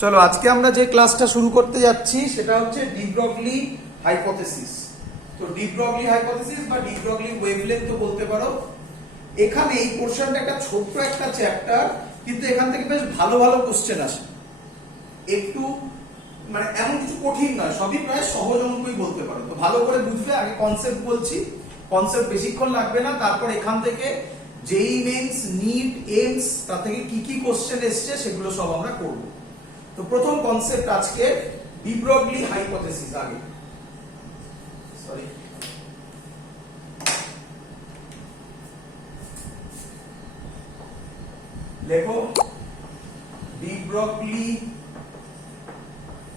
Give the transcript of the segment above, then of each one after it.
চলো আজকে আমরা যে ক্লাসটা শুরু করতে যাচ্ছি সেটা হচ্ছে ডি ব্রগলি হাইপোথেসিস। তো ডি ব্রগলি হাইপোথেসিস বা ডি ব্রগলি ওয়েভলেন্থ তো বলতে পারো। এখানে এই পোরশনটা একটা ছোট্ট একটা চ্যাপ্টার, কিন্তু এখান থেকে বেশ ভালো ভালো কোশ্চেন আসে। একটু মানে এমন কিছু কঠিন নয়, সবই প্রায় সহজ অঙ্কই বলতে পারো। তো ভালো করে বুঝবে, আগে কনসেপ্ট বলছি, কনসেপ্ট বেশিক্ষণ লাগবে না। তারপর এখান থেকে যেই মেন্স, নিট, এইমস, তার থেকে কি কি কোশ্চেন এসছে সেগুলো সব আমরা করব। তো প্রথম কনসেপ্ট আজকে ডি ব্রগলি হাইপোথেসিস। আগে সরি লেখো ডি ব্রগলি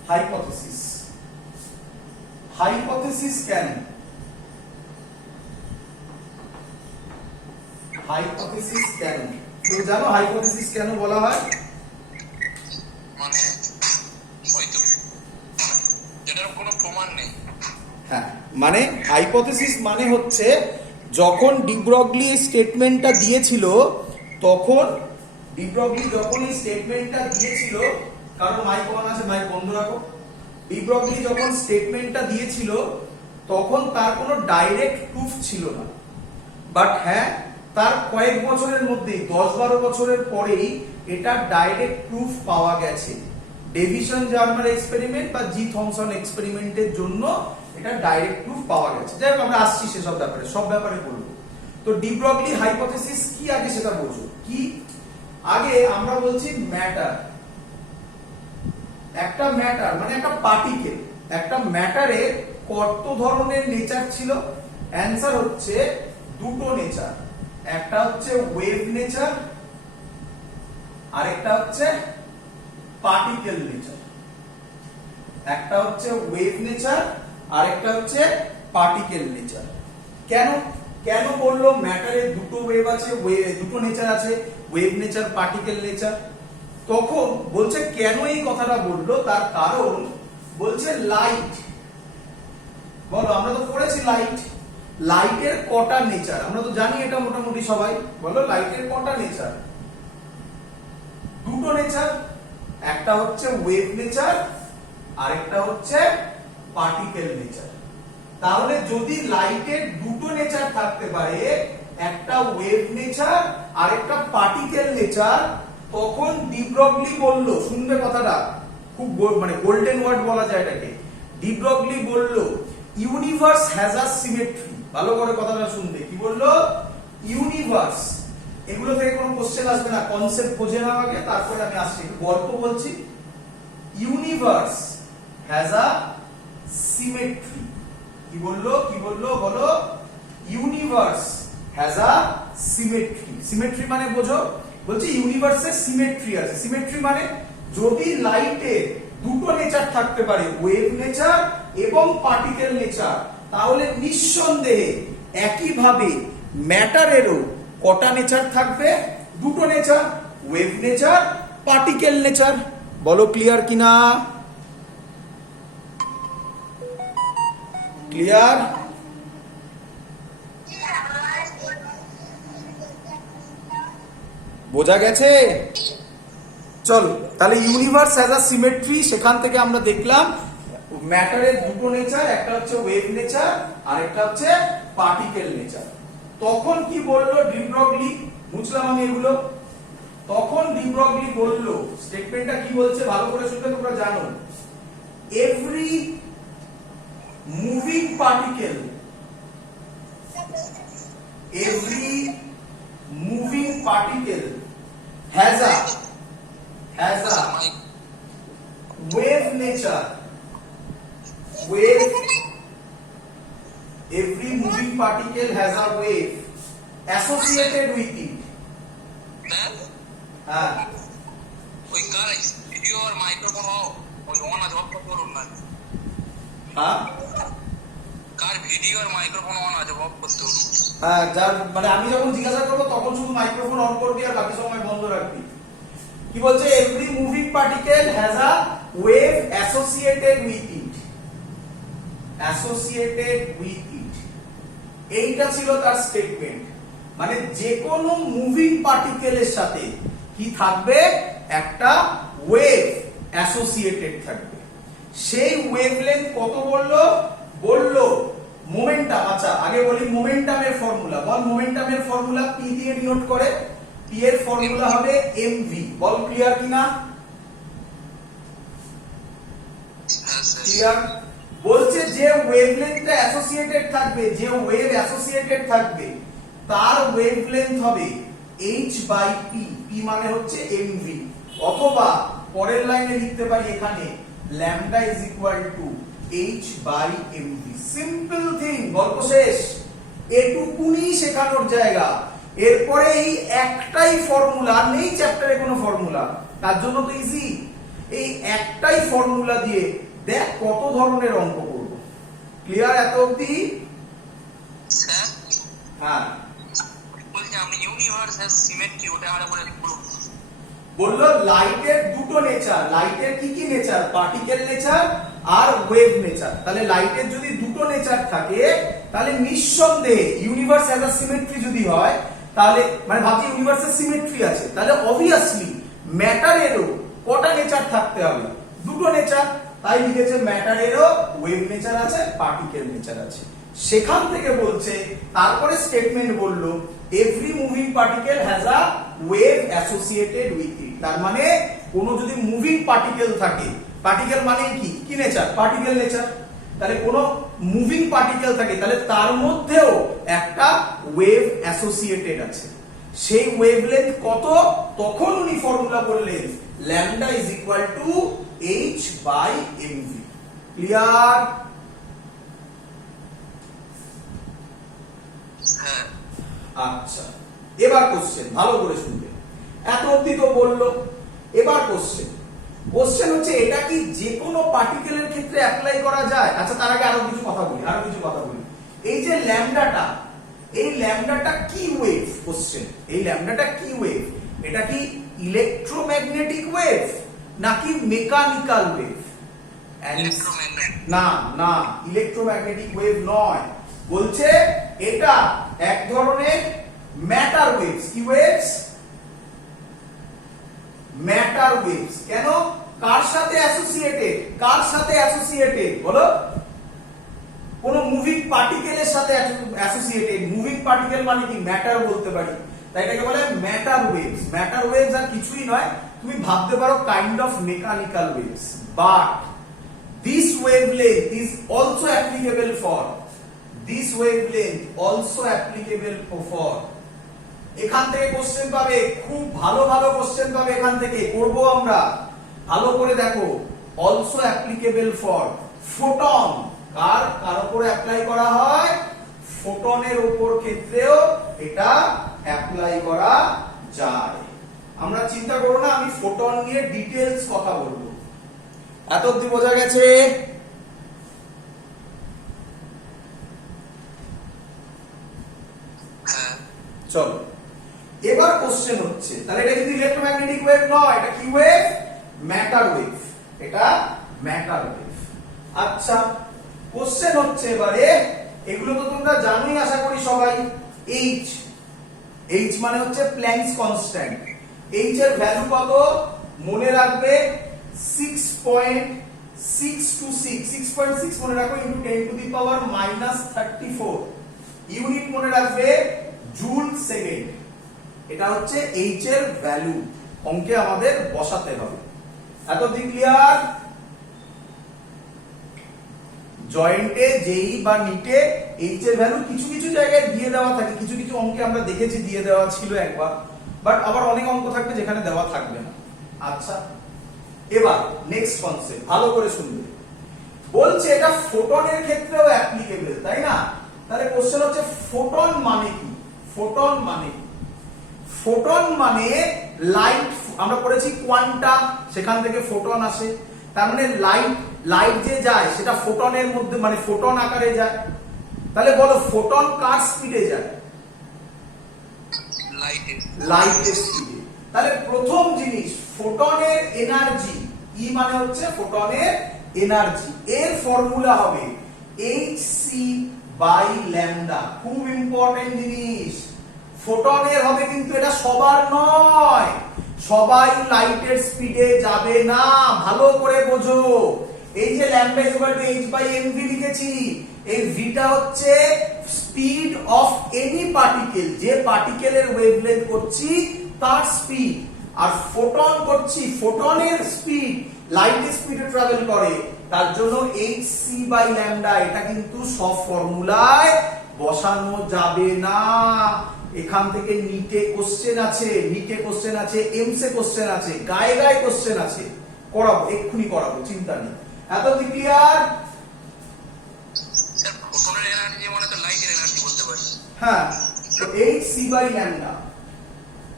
হাইপোথেসিস। হাইপোথেসিস কেন? হাইপোথেসিস কেন কেউ জানো? হাইপোথেসিস কেন বলা হয়? মানে হয়তো যেটার কোনো প্রমাণ নেই। হ্যাঁ, মানে হাইপোথেসিস মানে হচ্ছে যখন ডি ব্রগলি স্টেটমেন্টটা দিয়েছিল, তখন ডি ব্রগলি যখন এই স্টেটমেন্টটা দিয়েছিল, কারণ মাইক অন আছে, মাইক বন্ধ রাখো। ডি ব্রগলি যখন স্টেটমেন্টটা দিয়েছিল তখন তার কোনো ডাইরেক্ট প্রুফ ছিল না, বাট হ্যাঁ তার কয়েক বছরের মধ্যেই, 10-12 বছরের পরেই এটা ডাইরেক্ট প্রুফ পাওয়া গেছে। ডেভিসন জার্মার এক্সপেরিমেন্ট বা জি থমসন এক্সপেরিমেন্টের জন্য এটা ডাইরেক্ট প্রুফ পাওয়া গেছে। যাই হোক, আমরা আসছি সেসব ব্যাপারে, সব ব্যাপারে বলবো। তো ডি ব্রগলি হাইপোথেসিস কি আগে সেটা বোঝো। কি আগে আমরা বলছি ম্যাটার। একটা ম্যাটার মানে একটা পার্টিকেল, একটা ম্যাটারের কত ধরনের নেচার ছিল? অ্যান্সার হচ্ছে দুটো নেচার। একটা হচ্ছে ওয়েভ নেচার, আরেকটা হচ্ছে পার্টিকেল নেচার। একটা হচ্ছে ওয়েভ নেচার, আরেকটা হচ্ছে পার্টিকেল নেচার। কেন কেন বললো ম্যাটারের দুটো ওয়েভ আছে, দুটো নেচার আছে, ওয়েভ নেচার, পার্টিকেল নেচার? তখন বলছে কেন এই কথাটা বললো, তার কারণ বলছে লাইট। বলো, আমরা তো পড়েছি লাইট। লাইটের কটা নেচার আমরা তো জানি, এটা মোটামুটি সবাই। বলো, লাইটের কটা নেচার? দুটো নেচার। একটা হচ্ছে ওয়েভ নেচার, আরেকটা হচ্ছে পার্টিকেল নেচার। তাহলে যদি লাইটের দুটো নেচার থাকতে পারে, একটা ওয়েভ নেচার আর একটা পার্টিকেল নেচার, তখন ডি ব্রগলি বলল, শুনবে কথাটা, খুব মানে গোল্ডেন ওয়ার্ড বলা যায় এটাকে। ডি ব্রগলি বলল ইউনিভার্স হ্যাজ আ সিমেট্রি। ভালো করে কথাটা শুনবে। কি বললো? ইউনিভার্স। এগুলো থেকে কোনো কোশ্চেন আসবে না, কনসেপ্ট বোঝে না আগে, তারপরে আমি আসছি। একটু গল্প বলছি। Universe has a symmetry. কি বললো? কি বললো? বলো, universe has a symmetry. Symmetry মানে বোঝো? বলছি ইউনিভার্সের সিমেট্রি আছে। সিমেট্রি মানে যদি লাইটে দুটো নেচার থাকতে পারে, ওয়েভ নেচার এবং পার্টিকেল নেচার, তাহলে নিঃসন্দেহে একইভাবে ম্যাটারেরও কটা নেচার থাকবে? দুটো nature, wave nature, particle nature. বলো ক্লিয়ার কিনা? ক্লিয়ার? বোঝা গেছে? চল তাহলে ইউনিভার্স হ্যাজ আ সিমেট্রি, সেখান থেকে আমরা দেখলাম ম্যাটারের দুটো নেচার, একটা হচ্ছে ওয়েভ নেচার আর একটা হচ্ছে পার্টিকেল নেচার। তখন কি বললো ডি ব্রগলি? বুঝলাম আমি এগুলো। তখন ডি ব্রগলি বললো, স্টেটমেন্টটা কি বলছে ভালো করে শুনবে, তোমরা জানো। Every moving particle, every moving particle has a wave nature. Wave. Every moving particle has a wave associated with it. হ্যাঁ, ওই গাইস ভিডিও আর মাইক্রোফোন ওই অন আছে, অফ করুন না। হ্যাঁ, কার ভিডিও আর মাইক্রোফোন অন আছে, অফ করতে হবে। হ্যাঁ, যার মানে আমি যখন জিজ্ঞাসা করবো তখন শুধু মাইক্রোফোন অন করবি আর বাকি সময় বন্ধ রাখবি। কি বলছে? Every moving particle has a wave associated with it. Associated with it, এইটা ছিল তার স্টেটমেন্ট। মানে যে কোনো মুভিং পার্টিকেলের সাথে কি থাকবে? একটা ওয়েভ অ্যাসোসিয়েটেড থাকবে। সেই ওয়েভলেন্থ কত বললো মোমেন্টাম। আচ্ছা আগে বলি মোমেন্টামের ফর্মুলা। বল মোমেন্টামের ফর্মুলা পি দিয়ে ডিনোট করে। পি এর ফর্মুলা হবে এমভি। বল ক্লিয়ার কিনা? ক্লিয়ার। বলছে যে ওয়েভলেন্থটা অ্যাসোসিয়েটেড থাকবে, যে ওয়েভ অ্যাসোসিয়েটেড থাকবে তার ওয়েভলেন্থ হবে h বাই পি। পি মানে হচ্ছে এমভি। অথবা পরের লাইনে লিখতে পারি এখানে lambda is equal to h by mv. Simple thing, গল্প শেষ। এটুকুনি শেখানোর জায়গা। এরপরে এই একটাই ফর্মুলা, নেই চ্যাপ্টারে কোনো ফর্মুলা, তার জন্য তো ইজি। এই একটাই ফর্মুলা দিয়ে দেখ কত ধরনের অঙ্ক করব। ক্লিয়ার এত অবধি? স্যার হ্যাঁ বলছি আপনি ইউনিভার্স হ্যাজ সিমেট্রি, ওটা আরে বলে বলুন। বললো লাইটের দুটো নেচার। লাইটের কি কি নেচার? পার্টিকেল নেচার আর ওয়েভ নেচার। তাহলে লাইটের যদি দুটো নেচার থাকে তাহলে নিঃসন্দেহে ইউনিভার্স হ্যাজ আ সিমেট্রি যদি হয়, তাহলে মানে ভাবছি ইউনিভার্সের সিমেট্রি আছে, তাহলে অবভিয়াসলি ম্যাটারেরও কটা নেচার থাকতে হবে? দুটো নেচার। তাই লিখেছে ম্যাটারেরও ওয়েভ নেচার আছে, পার্টিকেল নেচার আছে। সেখান থেকে বলছে, তারপরে স্টেটমেন্ট বললো every moving particle has a wave associated with it. তার মানে কোন যদি মুভিং পার্টিকেল থাকে, পার্টিকেল মানে কি কি নেচার? Particle nature. তাহলে কোন মুভিং পার্টিকেল থাকে তাহলে তার মধ্যেও একটা ওয়েভ অ্যাসোসিয়েটেড আছে। সেই ওয়েভলেন্থ কত? তখন উনি ফর্মুলা বললেন lambda is equal to h by mv. Clear? হ্যাঁ। আচ্ছা এবার কোশ্চেন, ভালো করে শুনবে। এত অবধি তো বললো, এবার কোশ্চেন। কোশ্চেন হচ্ছে এটা কি যে কোনো পার্টিকেলের ক্ষেত্রে অ্যাপ্লাই করা যায়? আচ্ছা তার আগে আরো কিছু কথা বলি। এই যে ল্যামডাটা, এই ল্যামডাটা কি ওয়েভ? কোশ্চেন, এই ল্যামডাটা কি ওয়েভ? এটা কি ইলেকট্রোম্যাগনেটিক ওয়েভ নাকি মেকানিক্যাল ওয়েভ? না না, ইলেকট্রোম্যাগনেটিক ওয়েভ নয়। বলছে এটা এক ধরনের ম্যাটার ওয়েভস। কি ওয়েভস? Matter waves. কেন? কার সাথে অ্যাসোসিয়েটেড? কার সাথে অ্যাসোসিয়েটেড বলো? কোন মুভিং পার্টিকেলের সাথে অ্যাসোসিয়েটেড। মুভিং পার্টিকেল মানে কি? ম্যাটার বলতে পারি। তাই এটাকে বলে ম্যাটার ওয়েভস। ম্যাটার ওয়েভস আর কিছুই নয়, তুমি ভাবতে পারো kind of mechanical waves. But this wavelength is also applicable for এখান থেকে কোশ্চেন পাবে, খুব ভালো ভালো কোশ্চেন পাবে এখান থেকে, করব আমরা। ভালো করে দেখো, অলসো অ্যাপ্লিকেবল ফর ফোটন। কার উপরে অ্যাপ্লাই করা হয়? ফোটনের উপর ক্ষেত্রেও এটা অ্যাপ্লাই করা যায়। আমরা চিন্তা করো না, আমি ফোটন নিয়ে ডিটেইলস কথা বলবো। এত অবধি বোঝা গেছে? চলো এবার কোশ্চেন হচ্ছে, তাহলে এটা কিন্তু ইলেকট্রোম্যাগনেটিক ওয়েভ নয়, এটা কি ওয়েভ? Matter wave. এটা ম্যাটার ওয়েভ। আচ্ছা কোশ্চেন হচ্ছে এবারে, এগুলো তো তোমরা জানোই আশা করি সবাই। h মানে হচ্ছে প্ল্যাঙ্কস কনস্ট্যান্ট। h এর ভ্যালু কত? মনে রাখবে 6.626 মনে রাখো, into 10 to the power -34। Unit মনে রাখবে জুল সেকেন্ড। এটা হচ্ছে h এর ভ্যালু, অঙ্কে আমাদের বসাতে হবে। এতদিন ক্লিয়ার? জয়েন্টে যেই বা নিটে h এর ভ্যালু কিছু কিছু জায়গায় দিয়ে দেওয়া থাকে, কিছু কিছু অঙ্কে আমরা দেখেছি দিয়ে দেওয়া ছিল একবার, বাট আবার অনেক অঙ্ক থাকবে যেখানে দেওয়া থাকবে না। আচ্ছা এবার নেক্সট কনসেপ্ট, ভালো করে শুনবে। বলছে এটা ফোটনের ক্ষেত্রেও অ্যাপ্লিকেবল, তাই না? তাহলে কোশ্চেন হচ্ছে ফোটন মানে কি? ফোটন মানে কি? ফোটন মানে লাইট। আমরা পড়েছি কোয়ান্টা, সেখান থেকে ফোটন আসে। তার মানে লাইট যে যায় সেটা ফোটনের মধ্যে, মানে ফোটন আকারে যায়। তাহলে বলো ফোটন কার স্পিডে যায়? লাইটের স্পিডে। তাহলে প্রথম জিনিস, ফোটনের এনার্জি, ই মানে হচ্ছে ফোটনের এনার্জি, এর ফর্মুলা হবে hc বাই ল্যামডা। খুব ইম্পর্টেন্ট জিনিস। ফোটনের হবে কিন্তু এটা সবার নয়, সবাই লাইটের স্পিডে যাবে না, ভালো করে বোঝো। এই যে lambda is equal to h by mv লিখেছি, এই ভটা হচ্ছে স্পিড অফ এনি পার্টিকেল, যে পার্টিকেলের ওয়েভলেন্থ করছি তার স্পিড, আর ফোটন করছি ফোটনের স্পিড লাইটের স্পিডে ট্রাভেল করে, তার জন্য hc বাই ল্যাম্ডা। এটা কিন্তু সব ফর্মুলায় বসানো যাবে না। এখান থেকে নিটে কোশ্চেন আছে, নিটে কোশ্চেন আছে, এমসে কোশ্চেন আছে, গায়ে গায়ে কোশ্চেন আছে, করাবো, এক্ষুনি করাবো, চিন্তা নেই। এত কি ক্লিয়ার? স্যার ফোটনের এনার্জি মানে তো লাইটের এনার্জি বলতে পারি। হ্যাঁ, তো hc বাই ল্যাম্ডা।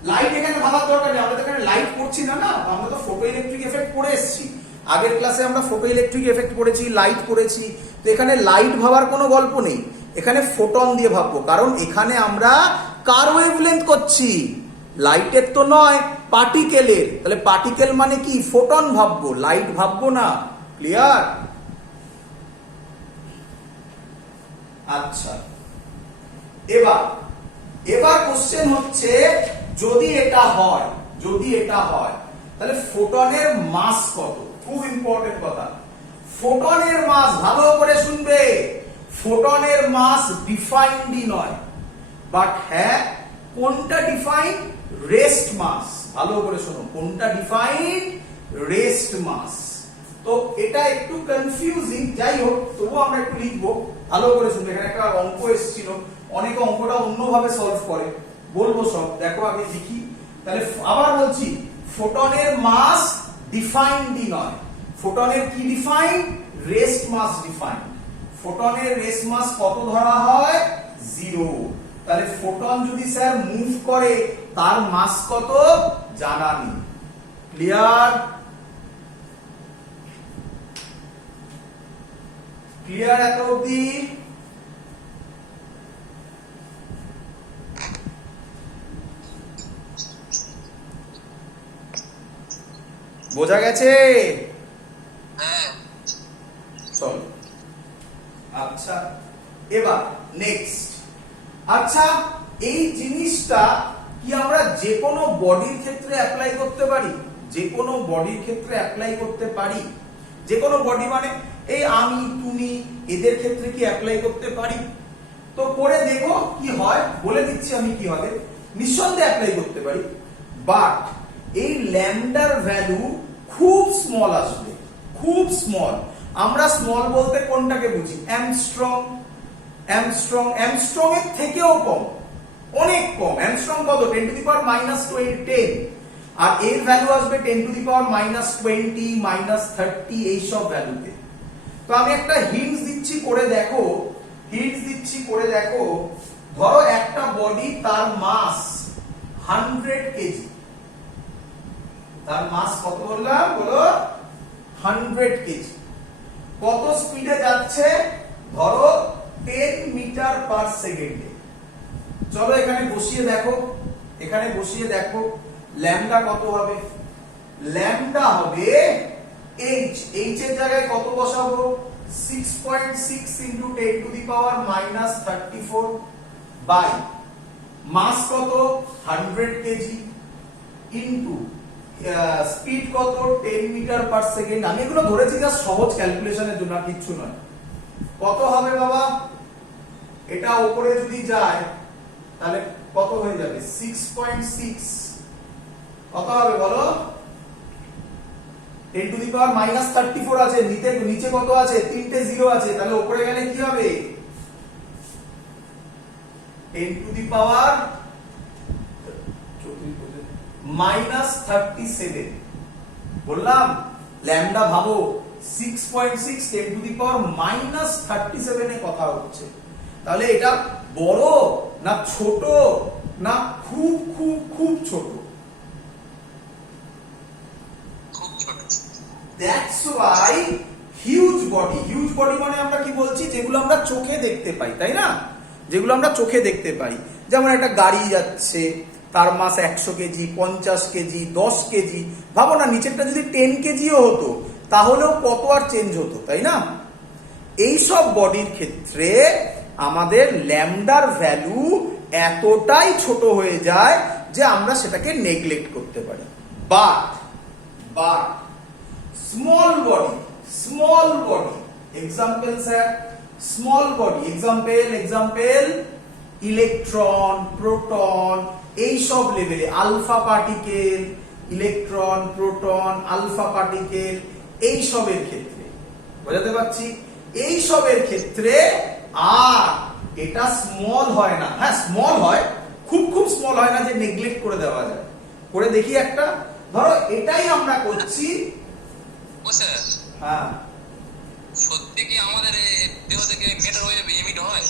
লাইট এখানে ভাবার দরকার নেই, আমরা তো এখানে লাইট পড়ছি না, না আমরা তো ফটো ইলেকট্রিক এফেক্ট পড়ে এসেছি। আগের ক্লাসে আমরা ফটো ইলেকট্রিক এফেক্ট পড়েছি, লাইট পড়েছি, তো এখানে লাইট ভাবার কোনো গল্প নেই, এখানে ফোটন দিয়ে ভাববো, কারণ এখানে আমরা কার ওয়েভলেন্থ করছি, লাইটের তো নয়, পার্টিকেলের। তাহলে পার্টিকেল মানে কি, ফোটন ভাববো, লাইট ভাববো না। ক্লিয়ার? আচ্ছা, এবার কোশ্চেন হচ্ছে, যদি এটা হয়, যদি এটা হয়, তাহলে ফোটনের মাস কত? খুব ইম্পর্টেন্ট কথা, ফোটনের মাস, ভালো করে শুনবে, ফোটনের মাস ডিফাইন্ডই নয়, বাট হ্যাঁ কোনটা ডিফাইন্ড? রেস্ট মাস। ভালো করে শোনো, কোনটা ডিফাইন্ড? রেস্ট মাস। তো এটা একটু কনফিউজিং, যাই হোক তবুও আমরা একটু লিখবো, ভালো করে শুনবে। এখানে একটা অঙ্ক এসেছিল, অনেকে অঙ্কটা অন্যভাবে সলভ করে, বলবো সব, দেখো আগে লিখি। তাহলে আবার বলছি, ফোটনের মাস ডিফাইন্ডই নয়, ফোটনের কি ডিফাইন্ড? রেস্ট মাস ডিফাইন্ড। ফোটনের রেস্ট মাস কত ধরা হয়? 0। তাহলে ফোটন যদি স্যার মুভ করে তার মাস কত জানা নেই। ক্লিয়ার? ক্লিয়ার এত অবধি? বোঝা গেছে? হ্যাঁ চল, আচ্ছা এবার নেক্সট। আচ্ছা, এই জিনিসটা কি আমরা যে কোনো বডির ক্ষেত্রে অ্যাপ্লাই করতে পারি? যে কোনো বডির ক্ষেত্রে অ্যাপ্লাই করতে পারি? যে কোনো বডি মানে এই আমি, তুমি, এদের ক্ষেত্রে কি অ্যাপ্লাই করতে পারি? তো করে দেখো কি হয়, বলে দিচ্ছি আমি কি হবে। নিঃসন্দেহে অ্যাপ্লাই করতে পারি, বাট এই ল্যামডার ভ্যালু খুব স্মল আসবে, খুব স্মল। আমরা স্মল বলতে কোনটাকে বুঝি? অ্যামস্ট্রং। অ্যামস্ট্রং, অ্যামস্ট্রং এর থেকেও কম, অনেক কম। অ্যামস্ট্রং কত? 10 টু দি পাওয়ার -10, আর এর ভ্যালু আসবে 10 টু দি পাওয়ার -20, -30, এইসব ভ্যালুতে। তো আমি একটা হিন্টস দিচ্ছি, করে দেখো, হিন্টস দিচ্ছি, করে দেখো। ধরো একটা বডি, তার মাস 100 কেজি, তার মাস কত বললাম? বলো 100 কেজি। কত স্পিডে যাচ্ছে? ধরো 10 মিটার পার সেকেন্ডে। চলো এখানে বসিয়ে দেখো, এখানে বসিয়ে দেখো ল্যামডা কত হবে? ল্যামডা হবে h, h এর জায়গায় কত বসাবো? 6.6 into 10 to the power -34 by mass কত? 100 কেজি ইনটু স্পিড কত? 10 মিটার পার সেকেন্ড। আমি এগুলো ধরেছি জাস্ট সহজ ক্যালকুলেশনের জন্য, আর কিচ্ছু নয়। কত হবে বাবা? এটা উপরে যদি যায় তাহলে কত হয়ে যাবে? 6.6 কত হবে বলো? 10 টু দি পাওয়ার -34 আছে, নিচে কত আছে? 3টে 0 আছে, তাহলে উপরে গেলে কি হবে? 10 টু দি পাওয়ার -37। বললাম ল্যামডা ভাবো 6.6, 10 টু দি পাওয়ার -37 এ কথা হচ্ছে। তাহলে এটা বড় না ছোট, না খুব খুব খুব ছোট? খুব ছোট। That's why huge body. Huge body মানে আমরা কি বলছি? যেগুলো আমরা চোখে দেখতে পাই, তাই না? যেগুলো আমরা চোখে দেখতে পাই, যেমন একটা গাড়ি যাচ্ছে, তার মাস 100 কেজি, 50 কেজি, 10 কেজি। ভাবো না, নিচেরটা যদি 10 কেজিও হতো তাহলেও কত আর চেঞ্জ হতো, তাই না? এইসব বডির ক্ষেত্রে আমাদের ল্যামডার ভ্যালু এতটাই ছোট হয়ে যায় যে আমরা সেটাকে নেগলেক্ট করতে পারি। but small body example sir, small body example electron, proton, এই সব লেভেলে alpha particle, electron, proton, alpha particle, এই সবের ক্ষেত্রে বোঝাতে পারছি, এই সবের ক্ষেত্রে আর এটা স্মল হয় না। হ্যাঁ স্মল হয়, খুব স্মল হয় না যে নেগলেক্ট করে দেওয়া যায়। করে দেখি একটা, ধরো এটাই আমরা করছি। ও স্যার, হ্যাঁ সত্যি কি আমাদের এই দেহ থেকে মেটার হয়ে এমিট হয়?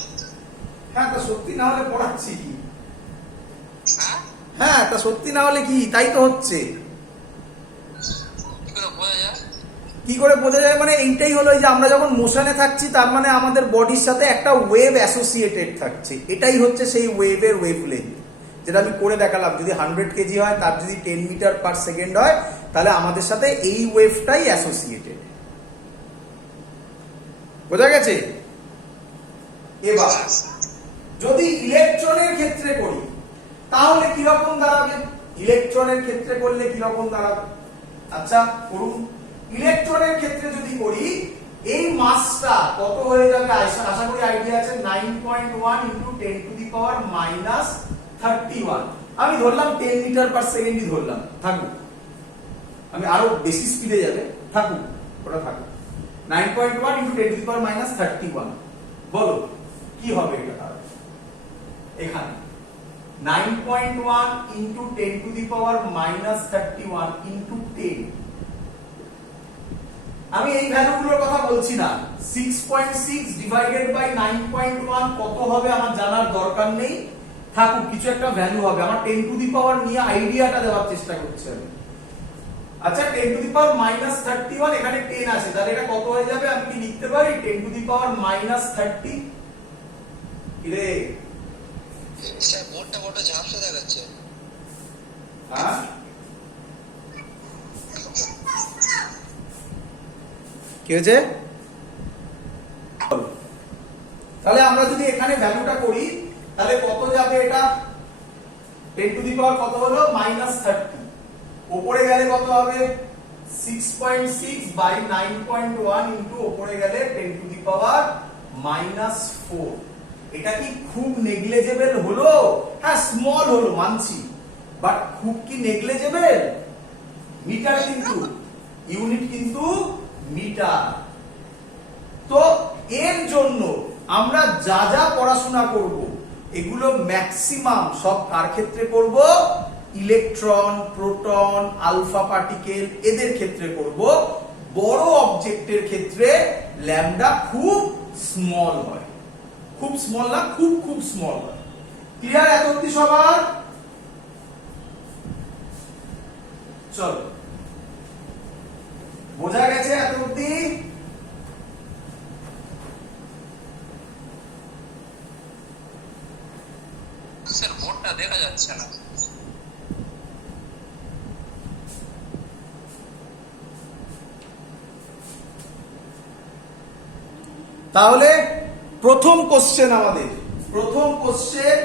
হ্যাঁ তা সত্যি না হলে পড়াচ্ছি কি? হ্যাঁ হ্যাঁ তা সত্যি না হলে কি? তাই তো হচ্ছে। কি করে বোঝা যায়? কি করে বোঝা যায় মানে এইটাই হলো যে আমরা যখন মোশনে থাকছি তার মানে আমাদের বডির সাথে একটা ওয়েভ অ্যাসোসিয়েটেড থাকছে, এটাই হচ্ছে সেই ওয়েভের ওয়েভলেন্থ, যেটা আমি করে দেখালাম। যদি 100 কেজি হয়, তার যদি 10 মিটার পার সেকেন্ড হয়, তাহলে আমাদের সাথে এই ওয়েভটাই অ্যাসোসিয়েটেড। বোঝা গেছে? এবার যদি ইলেকট্রনের ক্ষেত্রে করি তাহলে কিরকম দাঁড়াবে? ইলেকট্রনের ক্ষেত্রে করলে কিরকম দাঁড়াবে? আচ্ছা করুন। ইলেকট্রনের ক্ষেত্রে যদি করি, এই মাসটা কত হয়ে যাবে? আশা করি আইডিয়া আছে, 9.1 into 10 to the power minus 31। আমি ধরলাম 10 মিটার পার সেকেন্ডই ধরলাম, থাকুক, আমি আরো বেশি স্পিডে যাবে, থাকুক, ওটা থাকুক। 9.1 into 10 to the power minus 31, বলো কি হবে এটা? তাহলে এখানে 9.1 into 10 to the power minus 31 into 10, আমি এই ভ্যালুগুলোর কথা বলছি না। 6.6 ডিভাইডেড বাই 9.1 কত হবে আমার জানার দরকার নেই, থাকুক, কিছু একটা ভ্যালু হবে। আমার 10 টু দি পাওয়ার নিয়ে আইডিয়াটা দেওয়ার চেষ্টা করছি আমি। আচ্ছা 10 টু দি পাওয়ার মাইনাস 31, এখানে 10 আছে, তাহলে এটা কত হয়ে যাবে? আমি কি লিখতে পারি 10 টু দি পাওয়ার মাইনাস 30? কি রে স্যার বোর্ডটা বড় ঝাপসা দেখাচ্ছে। হ্যাঁ কি হয়েছে? তাহলে আমরা যদি এখানে ভ্যালুটা করি তাহলে কত যাবে? এটা 10 টু দি পাওয়ার কত হলো? মাইনাস 30। উপরে গেলে কত হবে? 6.6 বাই 9.1 ইন্টু উপরে গেলে 10 টু দি পাওয়ার মাইনাস 4। এটা কি খুব নেগলেজেবল হলো? হ্যাঁ স্মল হলো মানছি, বাট খুব কি নেগলেজেবল? মিটার কিন্তু, ইউনিট কিন্তু মিটার। তো এর জন্য আমরা যা যা পড়াশোনা করব, এগুলো ম্যাক্সিমাম সব কার ক্ষেত্রে করব? ইলেকট্রন, প্রোটন, আলফা পার্টিকেল, এদের ক্ষেত্রে করব। বড় অবজেক্টের ক্ষেত্রে ল্যামডা খুব স্মল হয়, খুব স্মল না, খুব স্মল হয়। ক্লিয়ার এত অবধি সবার? চলো, বোঝা গেছে এত অবধি? স্যার বোর্ডটা দেখা যাচ্ছে না। তাহলে প্রথম কোশ্চেন, আমাদের প্রথম কোশ্চেন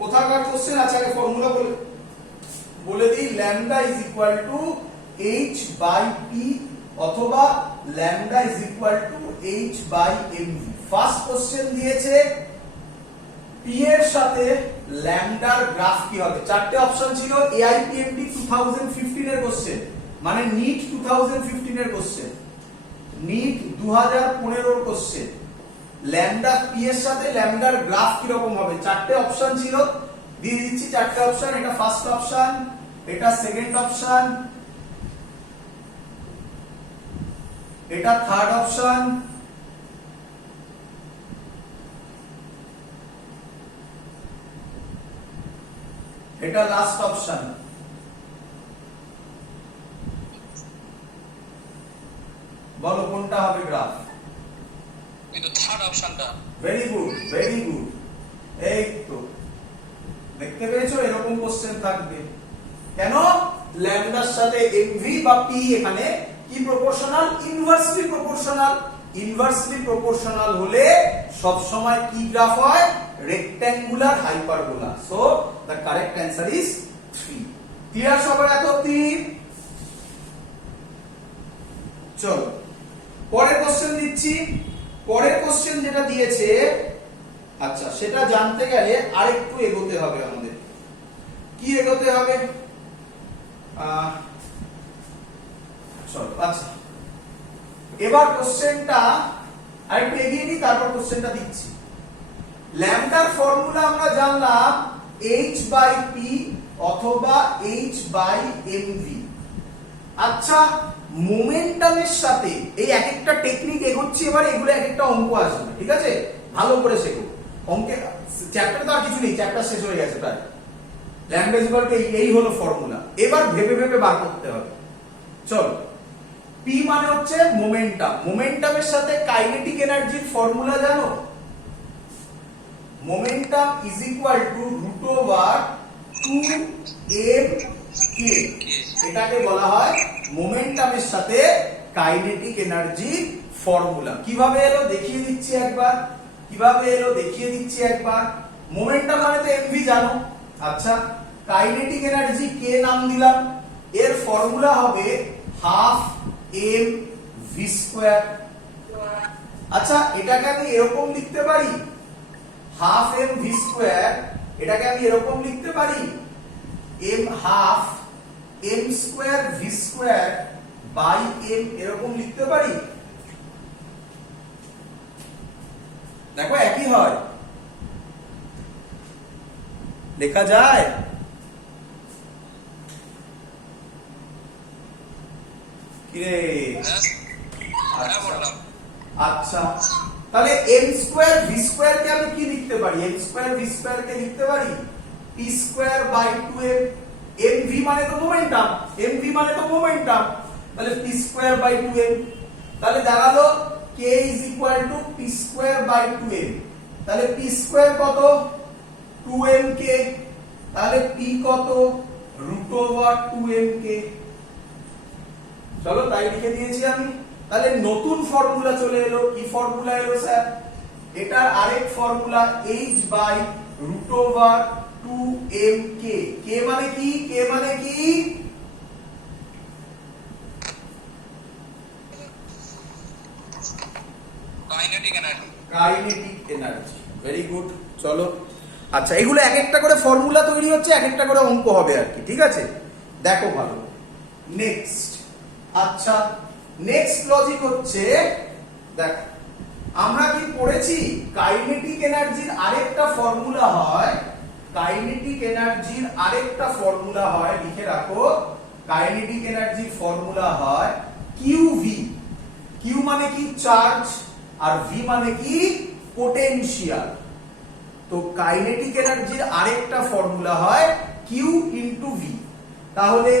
কোথাকার কোশ্চেন আছে? আগে ফর্মুলা বলে দিই। Lambda is equal to H by P অথবা lambda is equal to H by MV. First question দিয়েছে পি এর সাথে ল্যামডার গ্রাফ কি হবে। চারটে অপশন ছিল। এআইপিএমডি 2015 এর কোশ্চেন, মানে নিট 2015 এর কোশ্চেন, নিট 2015 এর কোশ্চেন। ল্যামডা পি এর সাথে ল্যামডার গ্রাফ কি রকম হবে? চারটে অপশন ছিল, দিয়ে দিচ্ছি চারটে অপশন। এটা ফার্স্ট অপশন, এটা সেকেন্ড অপশন, এটা থার্ড অপশন, এটা লাস্ট অপশন। বলো কোনটা হবে গ্রাফ? কিন্তু থার্ড অপশনটা। Very good, very good. এই তো দেখতে পেয়েছো, এরকম কোশ্চেন থাকবে। কেন? ল্যামডার সাথে এমভি বা পি এখানে কি proportional? Inversely proportional. Inversely proportional হলে সব সময় কি গ্রাফ হয়? Rectangular hyperbola. So the correct answer is 3। Clear সবার এত অবধি? চলো পরের কোশ্চেন দিচ্ছি। পরের কোশ্চেন যেটা দিয়েছে, আচ্ছা সেটা জানতে গেলে আরেকটু এগোতে হবে আমাদের। কি এগোতে হবে? চলো আচ্ছা এবার কোশ্চেনটা আরেকটু এগিয়ে নিই, তারপর কোশ্চেনটা দিচ্ছি। ল্যামডার ফর্মুলা আমরা জানলাম h/p অথবা h/mv। আচ্ছা মোমেন্টামের সাথে এই এক একটা টেকনিক এগোচ্ছি, এবার এগুলো এক একটা অঙ্ক আসবে, ঠিক আছে? ভালো করে শেখো। অঙ্কের চ্যাপ্টার তো আর কিছু নেই, চ্যাপ্টার শেষ হয়ে গেছে প্রায়। ল্যামডা ইকুয়াল টু এই হলো ফর্মুলা, এবার ভেবে ভেবে বার করতে হবে। চলো p মানে হচ্ছে মোমেন্টাম, মোমেন্টামের সাথে কাইনেটিক এনার্জির ফর্মুলা জানো? Momentum is equal two √2mk, এটাকে বলা হয় মোমেন্টামের সাথে কাইনেটিক এনার্জির ফর্মুলা। কিভাবে এলো দেখিয়ে দিচ্ছি একবার, কিভাবে এলো দেখিয়ে দিচ্ছি একবার। মোমেন্টাম মানে তো mv জানো, আচ্ছা কাইনেটিক এনার্জি কে নাম দিলাম, এর ফর্মুলা হবে হাফ এম ভি স্কয়ার। আচ্ছা এটাকে আমি এরকম লিখতে পারি, হাফ এম ভি স্কয়ার, এটাকে আমি এরকম লিখতে পারি m half m square v square by m, এরকম লিখতে পারি। দেখো একই হয়, লেখা যায়। কিরে আচ্ছা তাহলে m স্কয়ার v স্কয়ার কে আমি কি লিখতে পারি? m স্কয়ার v স্কয়ার কে লিখতে পারি p square by 2m। mv মানে তো মোমেন্টাম, mv মানে তো মোমেন্টাম, তাহলে p স্কয়ার বাই 2m। তাহলে দাঁড়ালো k is equal to p square by 2m। তাহলে p স্কয়ার কত? 2mk। তাহলে p কত? √2mk। চলো তাই লিখে দিয়েছি আমি। তাহলে নতুন ফর্মুলা চলে এলো। কি ফর্মুলা এলো স্যার? এটার আরেক ফর্মুলা h/√2mk। k মানে কি? k মানে কি? Kinetic energy. Kinetic energy, very good. চলো আচ্ছা এগুলো এক একটা করে ফর্মুলা তৈরি হচ্ছে, এক একটা করে অঙ্ক হবে আর কি, ঠিক আছে? দেখো ভালো। নেক্সট, আচ্ছা নেক্সট লজিক হচ্ছে, দেখো আমরা কি পড়েছি কাইনেটিক এনার্জির আরেকটা ফর্মুলা হয়, কাইনেটিক এনার্জির আরেকটা ফর্মুলা হয়, লিখে রাখো। কাইনেটিক এনার্জির ফর্মুলা হয় QV। Q মানে কি? চার্জ, আর V মানে কি? পোটেনশিয়াল। তো কাইনেটিক এনার্জির আরেকটা ফর্মুলা হয় Q ইনটু V। তাহলে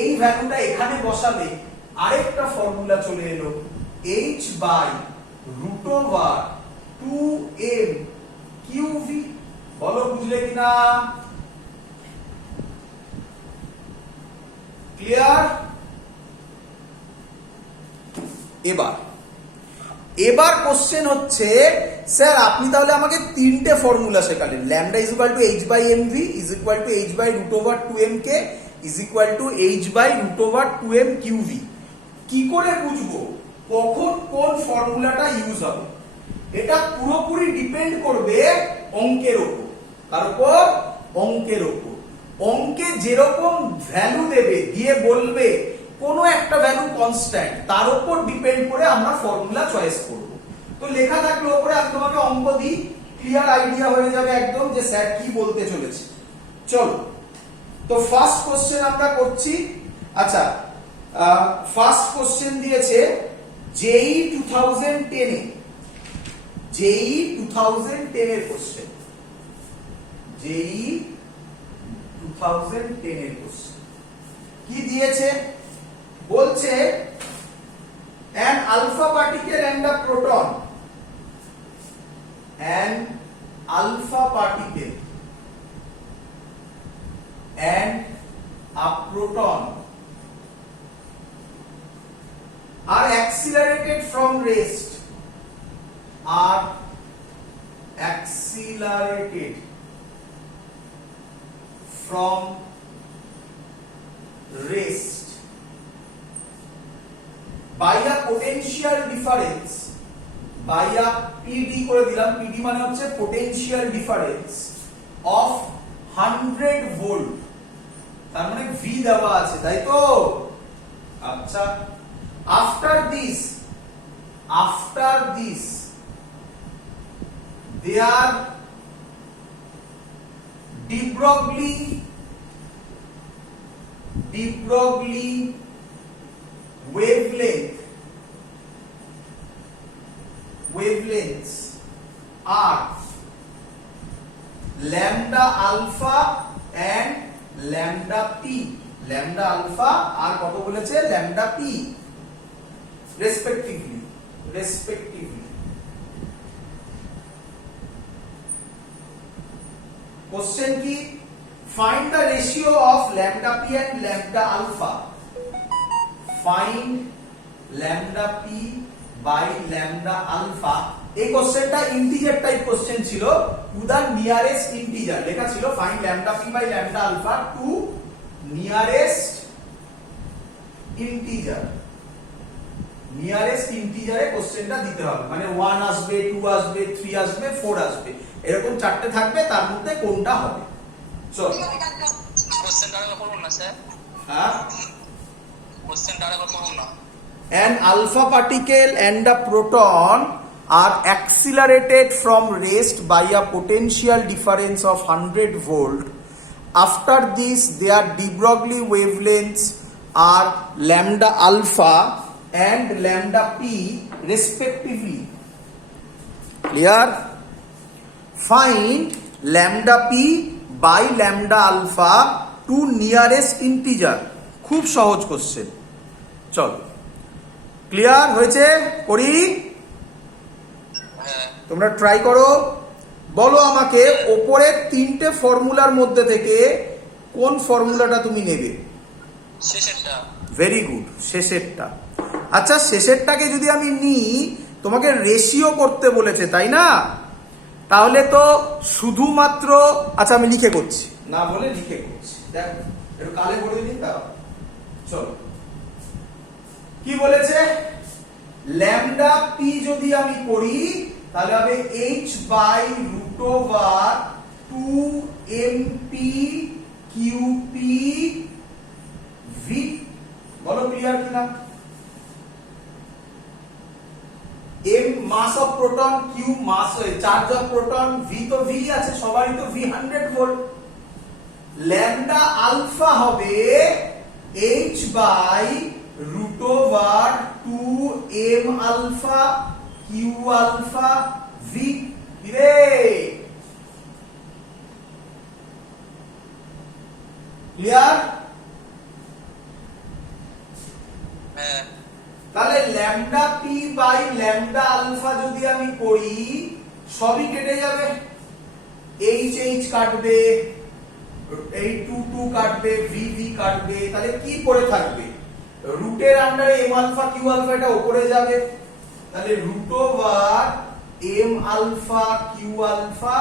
এই ভ্যালুটা এখানে বসালে আরেকটা ফর্মুলা চলে এলো h/√2m QV। বলো বুঝলে কিনা? ক্লিয়ার? এবার কোশ্চেন হচ্ছে, স্যার আপনি তাহলে আমাকে তিনটে ফর্মুলা শেখালেন, lambda is equal to h/mv is equal to h/√2mk is equal to h/√2m QV। কি করে বুঝবো কখন কোন ফর্মুলাটা ইউজ হবে? এটা পুরোপুরি ডিপেন্ড করবে অঙ্কের উপর। কার উপর? অঙ্কের উপর। অঙ্কে যেরকম ভ্যালু দেবে, দিয়ে বলবে কোনো একটা ভ্যালু কনস্ট্যান্ট, তার উপর ডিপেন্ড করে আমরা ফর্মুলা চয়েস করব। তো লেখা থাকলে উপরে আমি তোমাকে অঙ্ক দিই, ক্লিয়ার আইডিয়া হয়ে যাবে একদম যে স্যার কি বলতে চলেছে। চলো তো ফার্স্ট কোশ্চেন আমরা করছি। আচ্ছা ফার্স্ট কোশ্চেন দিয়েছে JEE 2010 এ, JEE 2010 এর কোশ্চেন, JEE 2010 এর কোশ্চেন। কি দিয়েছে? বলছে an alpha particle and a proton, an alpha particle and a proton are accelerated from rest, are accelerated from rest by a potential difference, by a PD করে দিলাম, PD মানে হচ্ছে potential difference of 100 volt, তার মানে V দেওয়া আছে, তাই তো? আচ্ছা, after this they are de Broglie wavelengths are lambda alpha and lambda p, lambda alpha আর কত বলেছে, lambda p respectively. Question কি, find the ratio of lambda p and lambda alpha, find lambda p by lambda alpha. এই কোশ্চেনটা integer type question ছিল, to the nearest integer লেখা ছিল, find lambda p by lambda alpha to nearest integer, nearest ইন্টিজারে কোশ্চেনটা দিতে হবে, মানে 1 আসবে, 2 আসবে, 3 আসবে, 4 আসবে, এরকম চারটে থাকবে, তার মধ্যে কোনটা হবে। চল কোশ্চেনটা আরেকবার করুন না স্যার, হ্যাঁ, কোশ্চেনটা আরেকবার করুন না। An alpha particle and a proton are accelerated from rest by a potential difference of 100 volt. After this, their de Broglie wavelengths are lambda alpha and lambda p respectively. Clear? Find lambda p by lambda alpha to nearest integer. খুব সহজ question, চল clear হয়েছে, করি, তোমরা try করো। বলো আমাকে ওপরের তিনটে ফর্মুলার মধ্যে থেকে কোন ফর্মুলাটা তুমি নেবে? শেষেরটা। ভেরি গুড, শেষেরটা। আচ্ছা, শেষেরটাকে যদি আমি নিই, তোমাকে রেশিও করতে বলেছে, তাই না? তাহলে তো শুধুমাত্র, আচ্ছা আমি লিখে করছি, না বলে লিখে করছি, দেখো একটু কালে বলে দিন, দাও চলো। কি বলেছে? ল্যামডা পি যদি আমি করি তাহলে হবে h by root over 2mp qp v। বলো ক্লিয়ার কিনা? m mass of proton, q mass charge of proton, v তো v আছে, সবারই তো v 100 ভোল্ট। ল্যামডা আলফা হবে h by root over 2m alpha q alpha v। রে clear? হ্যাঁ, তাহলে lambda P by lambda alpha যদি আমি করি, সবই কেটে যাবে, এইচ এইচ কাটবে, এই 2 2 কাটবে, ভি ভি কাটবে, তাহলে কি পড়ে থাকবে? রুটের আন্ডারে এম আলফা কিউ আলফা, এটা উপরে যাবে, তাহলে root over M alpha Q alpha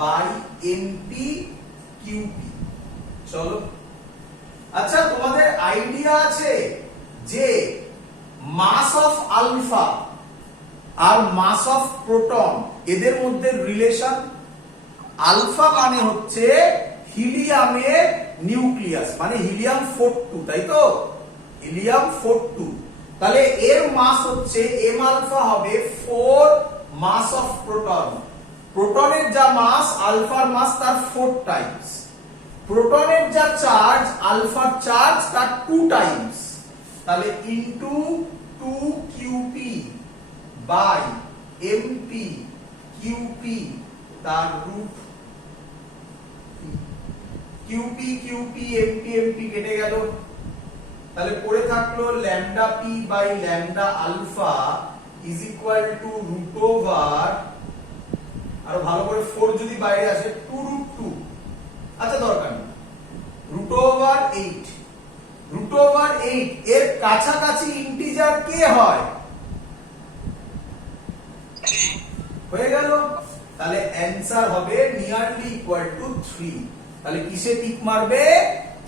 by MP QP. চলো, আচ্ছা তোমাদের আইডিয়া আছে যে মাস অফ আলফা আর মাস অফ প্রোটন এদের মধ্যে রিলেশন? আলফা মানে হচ্ছে হিলিয়ামের নিউক্লিয়াস, মানে হিলিয়াম 42, তাই তো? হিলিয়াম 42, তাহলে এর মাস হচ্ছে m আলফা হবে 4 মাস অফ প্রোটন। প্রোটনের যা মাস, আলফার মাস তার 4 টাইমস। প্রোটনের যা চার্জ, আলফার চার্জ তার 2 টাইমস, তাহলে into 2qp by mp qp তার root qp qp mp mp কেটে গেল, তাহলে পড়ে থাকলো lambda P by lambda alpha is equal to root over, আর ভালো করে 4 যদি বাইরে আসে 2 রুট 2, আচ্ছা দরকার নেই, রুট ওভার 8। রুট ওভার 8 এর কাছাকাছি ইন্টিজার কে হয়? হয়ে গেল, তাহলে অ্যানসার হবে নিয়ারলি ইকুয়াল টু 3। তাহলে কিসে টিক মারবে?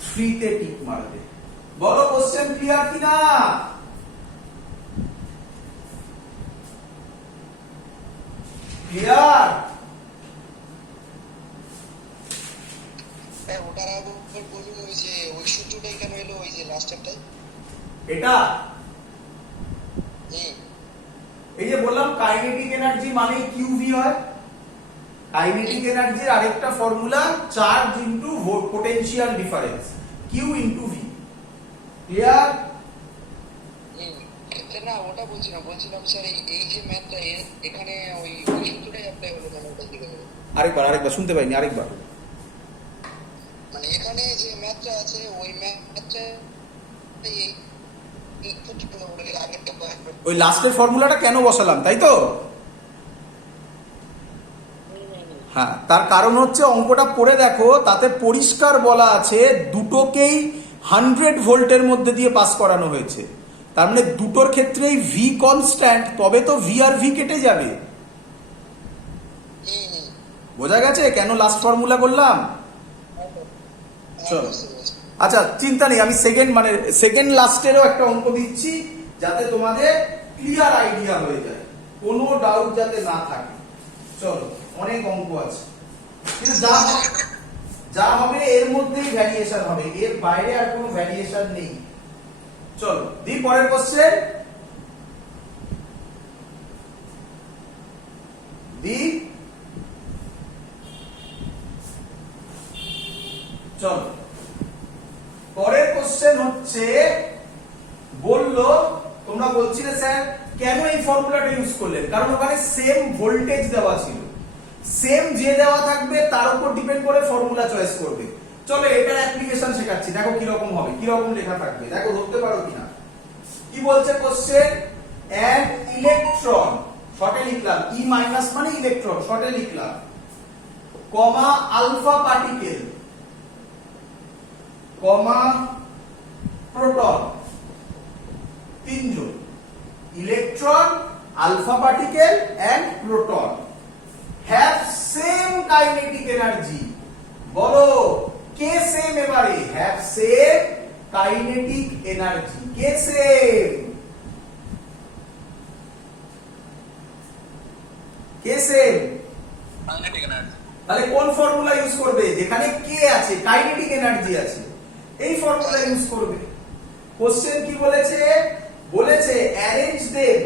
3 তে টিক মারবে। বলো কোশ্চেন ক্লিয়ার কিনা? ক্লিয়ার? ওটার আগে বলুন ওই যে ওই সূত্রটাই কেন এলো ওই যে লাস্টেরটাই? এটা এই যে বললাম কাইনেটিক এনার্জি মানে কিউভি হয়। কাইনেটিক এনার্জির আরেকটা formula charge into potential difference, q into v. Clear? না ওটা বলছিলাম স্যার এই যে ম্যাথটা এখানে ওই সূত্রটাই অ্যাপ্লাই হলো কেন ওটা দিকে? আরেকবার শুনতে পাইনি, আরেকবার। মানে এখানে যে ম্যাথটা আছে ওই ম্যাথটা ওই লাস্টের ফর্মুলাটা কেন বসালাম, তাই তো? হ্যাঁ, তার কারণ হচ্ছে অঙ্কটা পড়ে দেখো, তাতে পরিষ্কার বলা আছে দুটোকেই 100 ভোল্টের মধ্যে দিয়ে পাস করানো হয়েছে। তার মানে দুটোর ক্ষেত্রেই ভি কনস্ট্যান্ট, তবে তো ভি আর ভি কেটে যাবে। বোঝা গেছে কেন লাস্ট ফর্মুলা করলাম? চলো, আচ্ছা চিন্তা নেই, আমি সেকেন্ড লাস্টেরও একটা অঙ্ক দিচ্ছি যাতে তোমাদের ক্লিয়ার আইডিয়া হয়ে যায়, কোনো ডাউট যাতে না থাকে। চলো, অনেক অঙ্ক আছে, কিন্তু যা হবে এর মধ্যেই ভ্যারিয়েশন হবে, এর বাইরে আর কোনো ভ্যারিয়েশন নেই। চলো দি পরের কোশ্চেন। দি চলো পরের কোশ্চেন হচ্ছে, বললো তোমরা বলছিলে স্যার কেন এই ফর্মুলাটা ইউজ করলেন, কারণ ওখানে সেম ভোল্টেজ দেওয়া ছিল, সেম যে দেওয়া থাকবে তার উপর ডিপেন্ড করে ফর্মুলা চয়েস করবে। চলো এটার অ্যাপ্লিকেশন শেখাচ্ছি, দেখো কিরকম হবে, কিরকম লেখা থাকবে, দেখো ধরতে পারো কিনা। কি বলছে কোশ্চেন? অ্যান ইলেকট্রন, শর্টে লিখলাম, ই মাইনাস মানে ইলেকট্রন, শর্টে লিখলাম, comma alpha particle, comma proton, তিনজন, electron, alpha particle and proton, have same kinetic energy. বলো কে সেম? এবারে হ্যাভ সেম কাইনেটিক এনার্জি, কে সেম? কে সেম? Kinetic energy. তাহলে কোন ফর্মুলা ইউজ করবে? যেখানে কে আছে, কাইনেটিক এনার্জি আছে, এই ফর্মুলা ইউজ করবে। কোশ্চেন কি বলেছে? বলেছে অ্যারেঞ্জ দেম